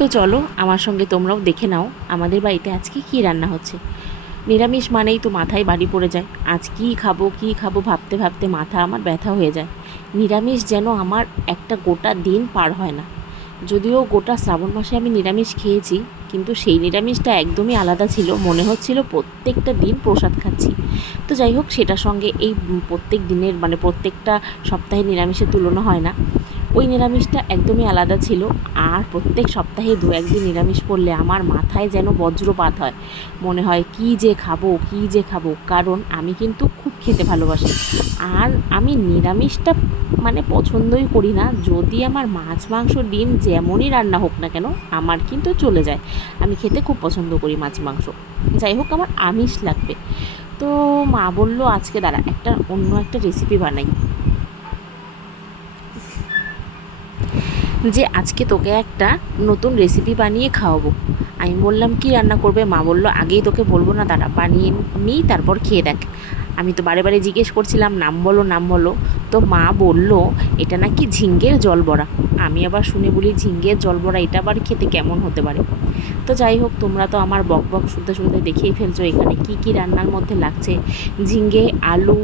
তো চলো আমার সঙ্গে তোমরাও দেখে নাও আমাদের বাড়িতে আজকে কী রান্না হচ্ছে। নিরামিষ মানেই তো মাথায় বাড়ি পড়ে যায়, আজ কী খাবো ভাবতে ভাবতে মাথা আমার ব্যথা হয়ে যায়। নিরামিষ যেন আমার একটা গোটা দিন পার হয় না। যদিও গোটা শ্রাবণ মাসে আমি নিরামিষ খেয়েছি, কিন্তু সেই নিরামিষটা একদমই আলাদা ছিল, মনে হচ্ছিল প্রত্যেকটা দিন প্রসাদ খাচ্ছি। তো যাই হোক, সেটার সঙ্গে এই প্রত্যেক দিনের প্রত্যেকটা সপ্তাহে নিরামিষের তুলনা হয় না। ওই নিরামিষটা একদমই আলাদা ছিল। আর প্রত্যেক সপ্তাহে দু একদিন নিরামিষ পড়লে আমার মাথায় যেন বজ্রপাত হয়, মনে হয় কী যে খাবো, কারণ আমি কিন্তু খুব খেতে ভালোবাসি। আর আমি নিরামিষটা পছন্দই করি না, যদি আমার মাছ মাংস ডিম যেমনই রান্না হোক না কেন আমার কিন্তু চলে যায়। আমি খেতে খুব পছন্দ করি মাছ মাংস, যাই হোক আমার আমিষ লাগবে। তো মা বলল আজকে দাঁড়া অন্য একটা রেসিপি বানাই, যে আজকে তোকে একটা নতুন রেসিপি বানিয়ে খাওয়াবো। আমি বললাম কি রান্না করবে? মা বললো আগেই তোকে বলবো না, দাঁড়া বানিয়ে নিই, তারপর খেয়ে দেখ। আমি তো বারে বারে জিজ্ঞেস করছিলাম নাম বলো নাম বলো। তো মা বলল এটা নাকি ঝিঙ্গের জল বড়া। আমি আবার শুনে বলি ঝিঙ্গের জল বড়া এটা আবার খেতে কেমন হতে পারে। তো যাই হোক, তোমরা তো আমার বক বক শুনতে শুনতে দেখেই ফেলছো এখানে কি কি রান্নার মধ্যে লাগছে। ঝিঙ্গে, আলু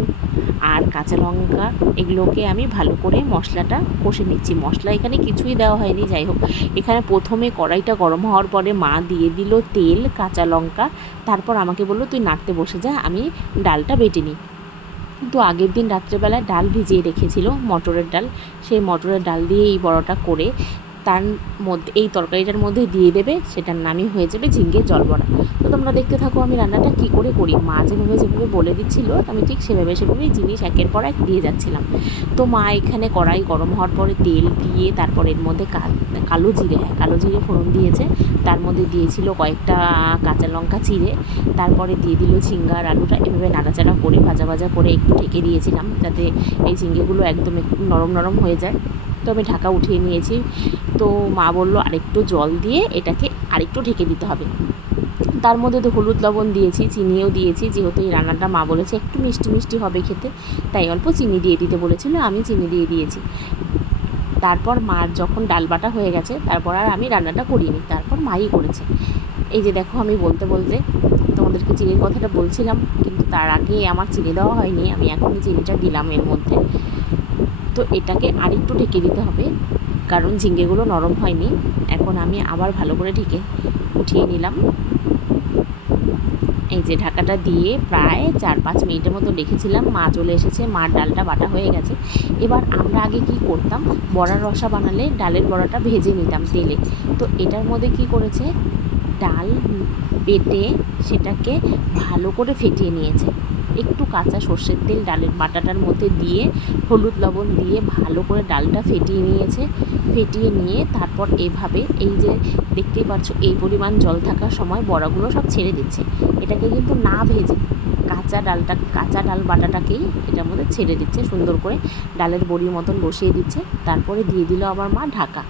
আর কাঁচা লঙ্কা, এগুলোকে আমি ভালো করে মশলাটা কষে নিচ্ছি। মশলা এখানে কিছুই দেওয়া হয়নি। যাই হোক, এখানে প্রথমে কড়াইটা গরম হওয়ার পরে মা দিয়ে দিল তেল, কাঁচা লঙ্কা, তারপর আমাকে বললো তুই নাড়তে বসে যা, আমি ডালটা বেটে নিই। কিন্তু আগের দিন রাত্রেবেলায় ডাল ভিজিয়ে রেখেছিল, মটরের ডাল। সেই মটরের ডাল দিয়ে এই বড়াটা করে তার মধ্যে এই তরকারিটার মধ্যে দিয়ে দেবে, সেটার নামই হয়ে যাবে ঝিঙ্গের জল বড়া। তো তোমরা দেখতে থাকো আমি রান্নাটা কী করে করি। মা যেভাবে যেভাবে বলে দিচ্ছিল আমি ঠিক সেভাবেই জিনিস একের পর এক দিয়ে যাচ্ছিলাম। তো মা এখানে কড়াই গরম হওয়ার পরে তেল দিয়ে তারপর এর মধ্যে কালো জিরে ফোড়ন দিয়েছে। তার মধ্যে দিয়েছিল কয়েকটা কাঁচা লঙ্কা চিড়ে, তারপরে দিয়ে দিল ঝিঙ্গা আর আলুটা। এভাবে নাড়াচাড়া করে ভাজা ভাজা করে একটু ঢেকে দিয়েছিলাম, যাতে এই ঝিঙ্গেগুলো একদম একটু নরম নরম হয়ে যায়। তো আমি ঢাকা উঠিয়ে নিয়েছি। তো মা বললো আরেকটু জল দিয়ে এটাকে আরেকটু ঢেকে দিতে হবে। তার মধ্যে তো হলুদ লবণ দিয়েছি, চিনিও দিয়েছি, যেহেতু এই রান্নাটা মা বলেছে একটু মিষ্টি মিষ্টি হবে খেতে, তাই অল্প চিনি দিয়ে দিতে বলেছিল, আমি চিনি দিয়ে দিয়েছি। তারপর মার যখন ডাল বাটা হয়ে গেছে তারপর আর আমি রান্নাটা করিনি, তারপর মাই করেছে। এই যে দেখো, আমি বলতে বলতে তোমাদেরকে চিনির কথাটা বলছিলাম, কিন্তু তার আগে আমার চিনি দেওয়া হয়নি, আমি এখনই চিনিটা দিলাম এর মধ্যে। তো এটাকে আরেকটু ঢেকে দিতে হবে, কারণ ঝিঙ্গেগুলো নরম হয়নি। এখন আমি আবার ভালো করে ঢেকে উঠিয়ে নিলাম। এই যে ঢাকাটা দিয়ে প্রায় 4-5 মিনিটের মতো রেখেছিলাম। মা চলে এসেছে, মার ডালটা বাটা হয়ে গেছে। এবার আমরা আগে কি করতাম, বড়ার রসা বানালে ডালের বড়াটা ভেজে নিতাম তেলে। তো এটার মধ্যে কি করেছে, ডাল বেটে সেটাকে ভালো করে ফেটিয়ে নিয়েছে। একটু কাঁচা সর্ষের তেল ডালের বাটাটার মধ্যে দিয়ে হলুদ লবণ দিয়ে ভালো করে ডালটা ফেটিয়ে নিয়েছে। ফেটিয়ে নিয়ে তারপর এভাবে এই যে দেখতেই পাচ্ছ এই পরিমাণ জল থাকার সময় বড়াগুলো সব ছেড়ে দিচ্ছে। এটাকে কিন্তু না ভেজে কাঁচা ডাল বাটাটাকেই এটার মধ্যে ছেড়ে দিচ্ছে, সুন্দর করে ডালের বড়ির মতন বসিয়ে দিচ্ছে। তারপরে দিয়ে দিল আমার মা ঢাকা।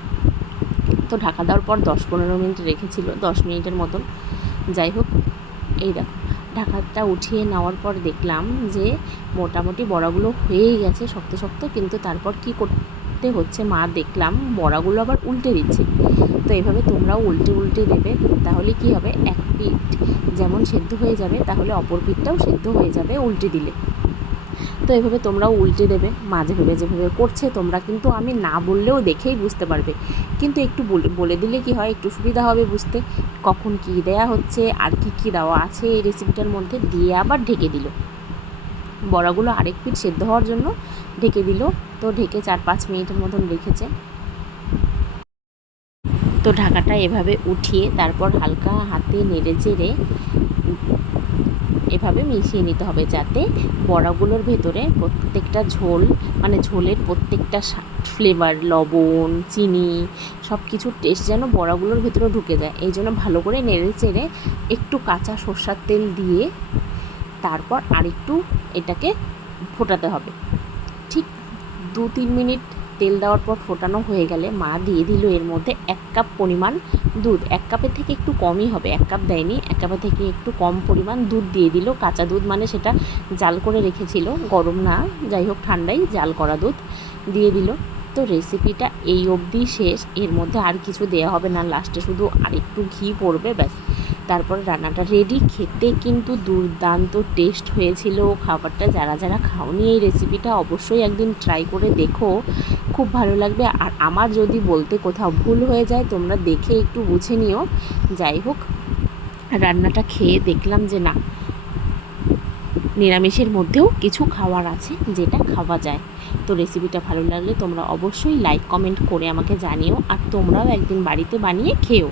তো ঢাকা দেওয়ার পর 10-15 মিনিট রেখেছিল, 10 মিনিটের মতন। যাই হোক, এই দেখো ঢাকাটা উঠিয়ে নেওয়ার পর দেখলাম যে মোটামুটি বড়াগুলো হয়েই গেছে শক্ত শক্ত। কিন্তু তারপর কি করতে হচ্ছে, মা দেখলাম বড়াগুলো আবার উল্টে দিচ্ছে। তো এইভাবে তোমরাও উল্টে উল্টে দেবে, তাহলে কি হবে, এক পিঠ যেমন সেদ্ধ হয়ে যাবে তাহলে অপর পিঠটাও সেদ্ধ হয়ে যাবে উল্টে দিলে। তো এভাবে তোমরাও উল্টে দেবে। মাঝে ভেবে যেভাবে করছে তোমরা কিন্তু আমি না বললেও দেখেই বুঝতে পারবে, কিন্তু একটু বলে দিলে কি হয়, একটু সুবিধা হবে বুঝতে, কখন কী দেয়া হচ্ছে আর কি কি দেওয়া আছে এই রেসিপিটার মধ্যে। দিয়ে আবার ঢেকে দিল, বড়াগুলো আরেক পিঠ সেদ্ধ হওয়ার জন্য ঢেকে দিল। তো ঢেকে 4-5 মিনিটের মতন রেখেছে। তো ঢাকাটা এভাবে উঠিয়ে তারপর হালকা হাতে নেড়ে চেড়ে এভাবে মিশিয়ে নিতে হবে, যাতে বড়াগুলোর ভেতরে প্রত্যেকটা ঝোলের প্রত্যেকটা ফ্লেভার, লবণ, চিনি, সব কিছুর টেস্ট যেন বড়াগুলোর ভেতরে ঢুকে যায়। এই জন্য ভালো করে নেড়ে চেড়ে একটু কাঁচা সর্ষের তেল দিয়ে তারপর আরেকটু এটাকে ফোটাতে হবে। ঠিক 2-3 মিনিট তেল দেওয়ার পর ফোটানো হয়ে গেলে মা দিয়ে দিল এর মধ্যে 1 কাপ পরিমাণ দুধ। 1 কাপের থেকে একটু কমই হবে, 1 কাপ দেয়নি, 1 কাপের থেকে একটু কম পরিমাণ দুধ দিয়ে দিল। কাঁচা দুধ, সেটা জাল করে রেখেছিল, গরম না, যাই হোক ঠান্ডাই জাল করা দুধ দিয়ে দিল। তো রেসিপিটা এই অবধি শেষ, এর মধ্যে আর কিছু দেওয়া হবে না, লাস্টে শুধু আরেকটু ঘি পড়বে ব্যাস। তারপরে রান্নাটা রেডি। খেতে কিন্তু দুর্দান্ত টেস্ট হয়েছিল খাবারটা। যারা যারা খাওনি এই রেসিপিটা অবশ্যই একদিন ট্রাই করে দেখো, খুব ভালো লাগবে। আর আমার যদি বলতে কোথাও ভুল হয়ে যায় তোমরা দেখে একটু বুঝে নিও। যাই হোক, রান্নাটা খেয়ে দেখলাম যে না, নিরামিষের মধ্যেও কিছু খাবার আছে যেটা খাওয়া যায়। তো রেসিপিটা ভালো লাগলে তোমরা অবশ্যই লাইক কমেন্ট করে আমাকে জানিও, আর তোমরাও একদিন বাড়িতে বানিয়ে খেও।